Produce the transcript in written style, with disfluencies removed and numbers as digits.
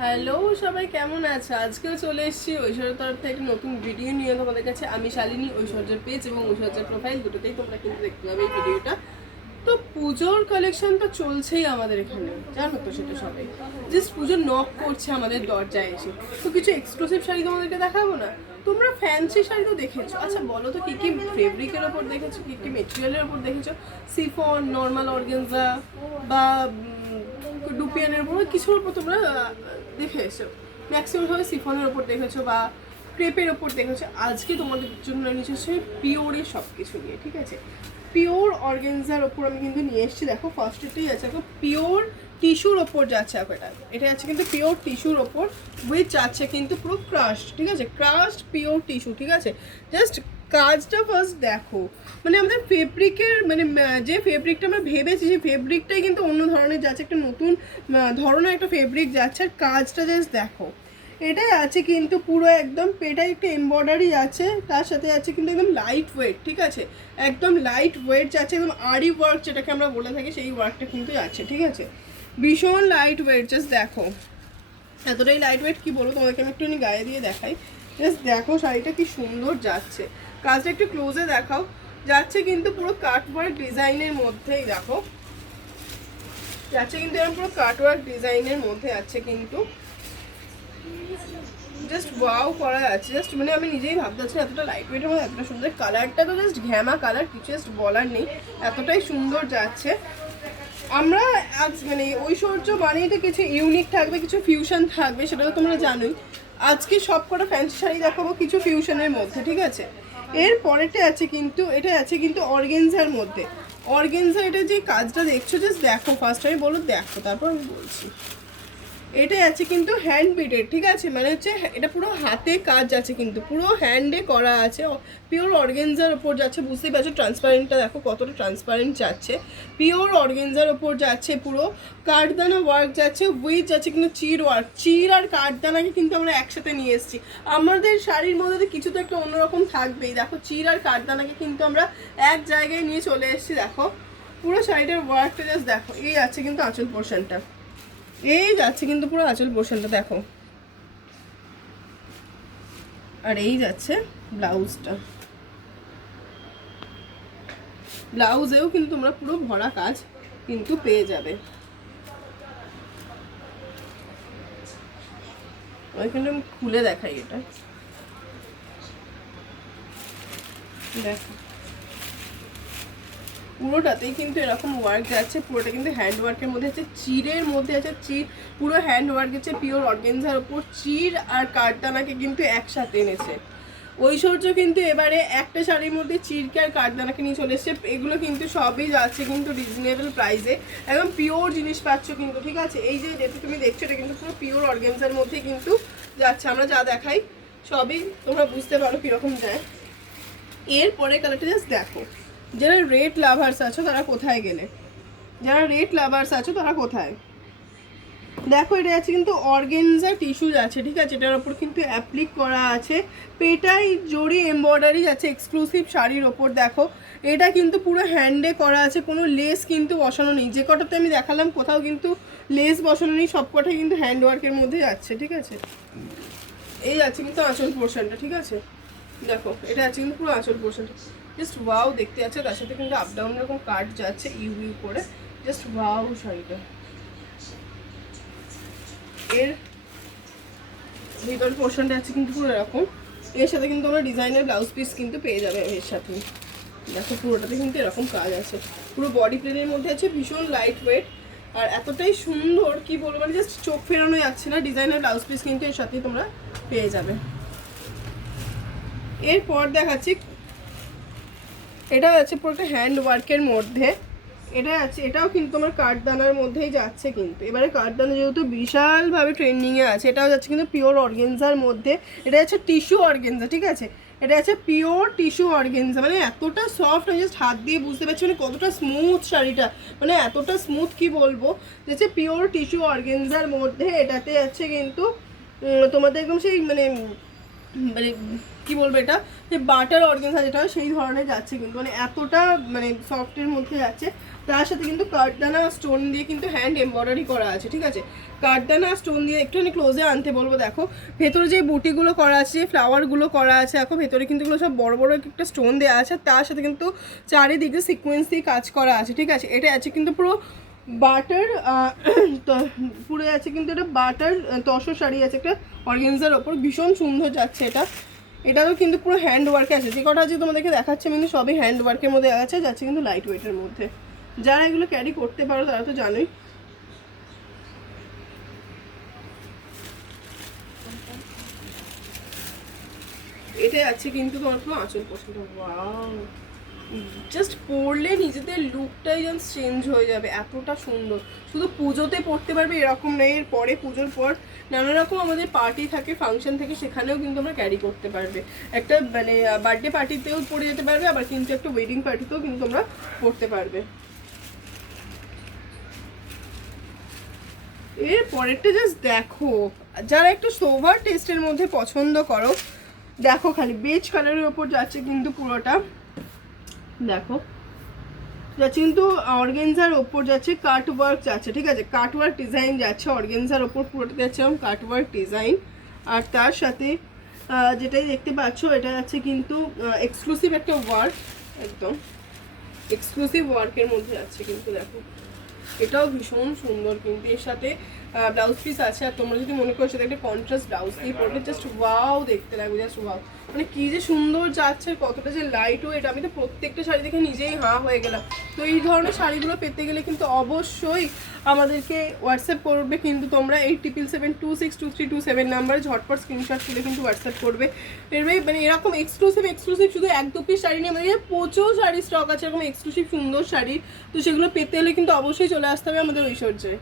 Hello সবাই, কেমন আছে? আজকেও চলে এসেছি ঐশ্বর্যের তরফ থেকে নতুন ভিডিও নিয়ে তোমাদের কাছে। আমি শালিনী, ঐশ্বর্যের পেজ এবং ঐশ্বর্যের প্রোফাইল দুটোতেই তোমরা কিন্তু দেখতে পাবে এই ভিডিওটা। তো পুজোর কালেকশন তো চলছেই আমাদের এখানে, জানো তো সেটা সবাই। জাস্ট পুজোর নক করছে আমাদের দরজায় এসে। তো কিছু এক্সক্লুসিভ শাড়ি তোমাদেরকে দেখাবো না? তোমরা ফ্যান্সি শাড়ি তো দেখেছো, আচ্ছা বলো তো কী কী ফেব্রিকের ওপর দেখেছো, কী কী মেটেরিয়ালের ওপর দেখেছো? সিফন, নর্মাল অর্গানজা বা ডুপিয়ানের উপর কিছুর উপর তোমরা দেখে এসো। ম্যাক্সিমাম ভাবে সিফনের ওপর দেখেছো বা ক্রেপের ওপর দেখেছো। আজকে তোমাদের জন্য নিয়ে এসেছি পিওরের সব কিছু নিয়ে, ঠিক আছে? পিওর অর্গানজার ওপর আমি কিন্তু নিয়ে এসেছি। দেখো ফার্স্টেতেই আছে দেখো পিওর টিস্যুর ওপর যাচ্ছে। এটা আছে কিন্তু পিওর টিস্যুর ওপর উইথ যাচ্ছে কিন্তু পুরো ক্রাশড, ঠিক আছে? ক্রাশড পিওর টিস্যু, ঠিক আছে? জাস্ট কাজটা ফার্স্ট দেখো, মানে আমাদের ফেব্রিকের মানে যে ফেব্রিকটা আমরা ভেবেছি সেই ফেব্রিকটাই কিন্তু অন্য ধরনের যাচ্ছে, একটা নতুন ধরনের একটা ফেব্রিক যাচ্ছে। আর কাজটা জাস্ট দেখো, এটাই আছে কিন্তু পুরো একদম পেটায় একটা এমব্রয়ডারি আছে, তার সাথে আছে কিন্তু একদম লাইট ওয়েট, ঠিক আছে? একদম লাইট ওয়েট যাচ্ছে, একদম আরি ওয়ার্ক যেটাকে আমরা বলে থাকি সেই ওয়ার্কটা কিন্তু আছে, ঠিক আছে? ভীষণ লাইট ওয়েট, জাস্ট দেখো এতটাই লাইট ওয়েট, কি বলবো তোমাদেরকে আমি একটুখানি গায়ে দিয়ে দেখাই। জাস্ট দেখো শাড়িটা কি সুন্দর যাচ্ছে, কাজটা একটু ক্লোজে দেখাও। যাচ্ছে কিন্তু পুরো কাটওয়ার্ক ডিজাইনের মধ্যেই, দেখো যাচ্ছে কিন্তু এরকম পুরো কাটওয়ার্ক ডিজাইনের মধ্যে আছে কিন্তু জাস্ট ওয়াও করা আছে। জাস্ট মানে আমি নিজেই ভাবতে পারছি এতটা লাইট ওয়েটের মধ্যে এতটা সুন্দর কালারটা, তো জাস্ট ঘ্যামা কালার, কিছু জাস্ট বলার নেই, এতটাই সুন্দর যাচ্ছে। আমরা আজ মানে ঐশ্বর্য মানেই তো কিছু ইউনিক থাকবে, কিছু ফিউশন থাকবে, সেটা তো তোমরা জানোই। আজকে সব কটা ফ্যান্সি শাড়ি দেখাবো কিছু ফিউশনের মধ্যে, ঠিক আছে? এর পরেরটা আছে কিন্তু, এটা আছে কিন্তু অর্গেনজার মধ্যে। অর্গেনজা, এটা যে কাজটা দেখছো জাস্ট দেখো, ফার্স্ট আমি বলো দেখো, তারপর আমি বলছি। এটাই আছে কিন্তু হ্যান্ড বিডেড, ঠিক আছে? মানে হচ্ছে এটা পুরো হাতে কাজ আছে কিন্তু পুরো হ্যান্ডে করা আছে, পিওর অর্গেনজার ওপর যাচ্ছে। বুঝতেই পারছো ট্রান্সপারেন্টটা দেখো কতটা ট্রান্সপারেন্ট যাচ্ছে। পিওর অর্গেনজার ওপর যাচ্ছে, পুরো কাঠদানা ওয়ার্ক যাচ্ছে, উইথ যাচ্ছে কিন্তু চির ওয়ার্ক। চির আর কাঠদানাকে কিন্তু আমরা একসাথে নিয়ে এসেছি। আমাদের শাড়ির মধ্যে তো কিছু তো একটা অন্যরকম থাকবেই। দেখো চির আর কাঠদানাকে কিন্তু আমরা এক জায়গায় নিয়ে চলে এসেছি। দেখো পুরো শাড়িটার ওয়ার্কটা জাস্ট দেখো। এই আছে কিন্তু আঁচল পোর্শনটা, এই যাচ্ছে কিন্তু পুরো আঁচল পোর্শনটা দেখো, আর এই যাচ্ছে ব্লাউজটা। ব্লাউজেও কিন্তু তোমরা পুরো ভরা কাজ কিন্তু পেয়ে যাবে। ওইখানে আমি খুলে দেখাই, এটা দেখো পুরোটাতেই কিন্তু এরকম ওয়ার্ক যাচ্ছে, পুরোটা কিন্তু হ্যান্ড ওয়ার্কের মধ্যে আছে, চিরের মধ্যে আছে। চির পুরো হ্যান্ড ওয়ার্ক আছে পিওর অর্গেনজার ওপর। চির আর কাঠদানাকে কিন্তু একসাথে এনেছে ঐশ্বর্য কিন্তু এবারে একটা শাড়ির মধ্যে চিরকে আর কাঠদানাকে নিয়ে চলে এসছে। এগুলো কিন্তু সবই যাচ্ছে কিন্তু রিজনেবল প্রাইসে, একদম পিওর জিনিস পাচ্ছ কিন্তু, ঠিক আছে? এই যে যেটা তুমি দেখছো এটা কিন্তু পুরো পিওর অর্গেনজার মধ্যে কিন্তু যাচ্ছে। আমরা যা দেখাই সবই তোমরা বুঝতে পারো কীরকম যায়। এরপরে কালারটা জাস্ট দেখো, যারা রেড লাভার্স আছো তারা কোথায় গেলে, যারা রেড লাভার্স আছো তারা কোথায়? দেখো এটা আছে কিন্তু অর্গেনজা টিস্যু আছে, ঠিক আছে? এটার ওপর কিন্তু অ্যাপ্লিক করা আছে পেটাই জড়ি এমব্রয়ডারি আছে এক্সক্লুসিভ শাড়ির ওপর। দেখো এটা কিন্তু পুরো হ্যান্ডে করা আছে, কোনো লেস কিন্তু বসানো নেই। যে কটাতে আমি দেখালাম কোথাও কিন্তু লেস বসানো নেই, সব কটাই কিন্তু হ্যান্ড ওয়ার্কের মধ্যে যাচ্ছে, ঠিক আছে? এই আছে কিন্তু আঁচল পোর্শনটা, ঠিক আছে? দেখো এটা আছে কিন্তু পুরো আঁচল পোর্শনটা, জাস্ট ওয়াও দেখতে আছে। তার সাথে কিন্তু আপ ডাউন এরকম কাট যাচ্ছে ইউ ইউ করে, জাস্ট ওয়াও শাড়িটা। এর ভিতর পোর্শনটা আছে কিন্তু পুরো এরকম, এর সাথে কিন্তু আমরা ডিজাইনের ব্লাউজ পিস কিন্তু পেয়ে যাবে এর সাথে। দেখো পুরোটাতে কিন্তু এরকম কাজ আছে, পুরো বডি প্লেনের মধ্যে আছে, ভীষণ লাইট ওয়েট আর এতটাই সুন্দর কি বলবো, মানে জাস্ট চোখ ফেরানো যাচ্ছে না। ডিজাইনের ব্লাউজ পিস কিন্তু এর সাথেই তোমরা পেয়ে যাবে। এরপর দেখাচ্ছি, এটা আছে পুরো একটা হ্যান্ড ওয়ার্কের মধ্যে। এটা আছে, এটাও কিন্তু তোমার কাঠদানার মধ্যেই যাচ্ছে কিন্তু। এবারে কাঠদানা যেহেতু বিশালভাবে ট্রেন্ডিংয়ে আছে, এটাও যাচ্ছে কিন্তু পিওর অর্গেনজার মধ্যে। এটা হচ্ছে টিস্যু অর্গেনজা, ঠিক আছে? এটা আছে পিওর টিস্যু অর্গেনজা, মানে এতটা সফট, আমি জাস্ট হাত দিয়ে বুঝতে পারছি মানে কতটা স্মুথ শাড়িটা, মানে এতটা স্মুথ কি বলবো। যাচ্ছে পিওর টিস্যু অর্গেনজার মধ্যে, এটাতে আছে কিন্তু তোমাদের একদম সেই মানে মানে কি বলবো এটা, যে বাটার অর্গানজা যেটা সেই ধরনের যাচ্ছে কিন্তু, মানে এতটা মানে সফটের মধ্যে যাচ্ছে। তার সাথে কিন্তু কাঠদানা স্টোন দিয়ে কিন্তু হ্যান্ড এমব্রয়ডারি করা আছে, ঠিক আছে। কাঠদানা স্টোন দিয়ে একটুখানি ক্লোজে আনতে বলবো। দেখো ভেতরে যে বুটিগুলো করা আছে, ফ্লাওয়ারগুলো করা আছে, দেখো ভেতরে কিন্তু এগুলো সব বড় বড় একটা স্টোন দেওয়া আছে। তার সাথে কিন্তু চারিদিকে সিকোয়েন্স দিয়ে কাজ করা আছে, ঠিক আছে। এটা আছে কিন্তু পুরো বাটার পুরো আছে কিন্তু এটা বাটার তসর শাড়ি আছে একটা অর্গানজার ওপর, ভীষণ সুন্দর যাচ্ছে এটা। এটারও কিন্তু পুরো হ্যান্ড ওয়ার্কে আছে, যে কটা আছে তোমাদেরকে দেখাচ্ছে আমি কিন্তু সবই হ্যান্ড ওয়ার্কের মধ্যে আছে, যাচ্ছে কিন্তু লাইট ওয়েটের মধ্যে। যারা এগুলো ক্যারি করতে পারো তারা তো জানোই। এটাই আছে কিন্তু তোমার পুরো আঁচল পছন্দ। ওয়াও, জাস্ট পরলে নিজেদের লুকটাই যেন চেঞ্জ হয়ে যাবে, এতটা সুন্দর। শুধু পুজোতে পরতে পারবে এরকম নেই, এর পরে পুজোর পর নানা রকম আমাদের পার্টি থাকে, ফাংশন থাকে, সেখানেও কিন্তু আমরা ক্যারি করতে পারবে। একটা মানে বার্থডে পার্টিতেও পরে যেতে পারবে, আবার কিন্তু একটা ওয়েডিং পার্টিতেও কিন্তু তোমরা পরতে পারবে। এর পরেরটা জাস্ট দেখো, যারা একটু সোভার টেস্টের মধ্যে পছন্দ করো, দেখো খালি বেজ কালারের ওপর যাচ্ছে কিন্তু পুরোটা। দেখো যাচ্ছে কিন্তু অর্গেনজার ওপর যাচ্ছে কাট ওয়ার্ক যাচ্ছে, ঠিক আছে। কাট ওয়ার্ক ডিজাইন যাচ্ছে অর্গেনজার ওপর পুরোটা যাচ্ছে এরকম কাট ওয়ার্ক ডিজাইন। আর তার সাথে যেটাই দেখতে পাচ্ছ এটা যাচ্ছে কিন্তু এক্সক্লুসিভ একটা ওয়ার্ক, একদম এক্সক্লুসিভ ওয়ার্কের মধ্যে যাচ্ছে কিন্তু। দেখো এটাও ভীষণ সুন্দর কিন্তু, এর সাথে ব্লাউজ পিস আছে। আর তোমরা যদি মনে করো সেটা একটা কন্ট্রাস্ট ব্লাউজ দিয়ে পরবে, জাস্ট ওয়াও দেখতে লাগবে, জাস্ট ওয়াও। মানে কি যে সুন্দর যাচ্ছে, কতটা যে লাইট ওয়েট, আমি তো প্রত্যেকটা শাড়ি দেখে নিজেই হাঁ হয়ে গেলাম। তো এই ধরনের শাড়িগুলো পেতে গেলে কিন্তু অবশ্যই আমাদেরকে হোয়াটসঅ্যাপ করবে কিন্তু তোমরা 8772623227 নাম্বারে ঝটপট স্ক্রিনশট তুলে কিন্তু হোয়াটসঅ্যাপ করবে। এরপরে মানে এরকম এক্সক্লুসিভ শুধু এক দু পিস শাড়ি নিয়ে, মানে প্রচুর শাড়ি স্টক আছে এরকম এক্সক্লুসিভ সুন্দর শাড়ি। তো সেগুলো পেতে হলে কিন্তু অবশ্যই চলে আসতে হবে আমাদের ঐশ্বর্যে।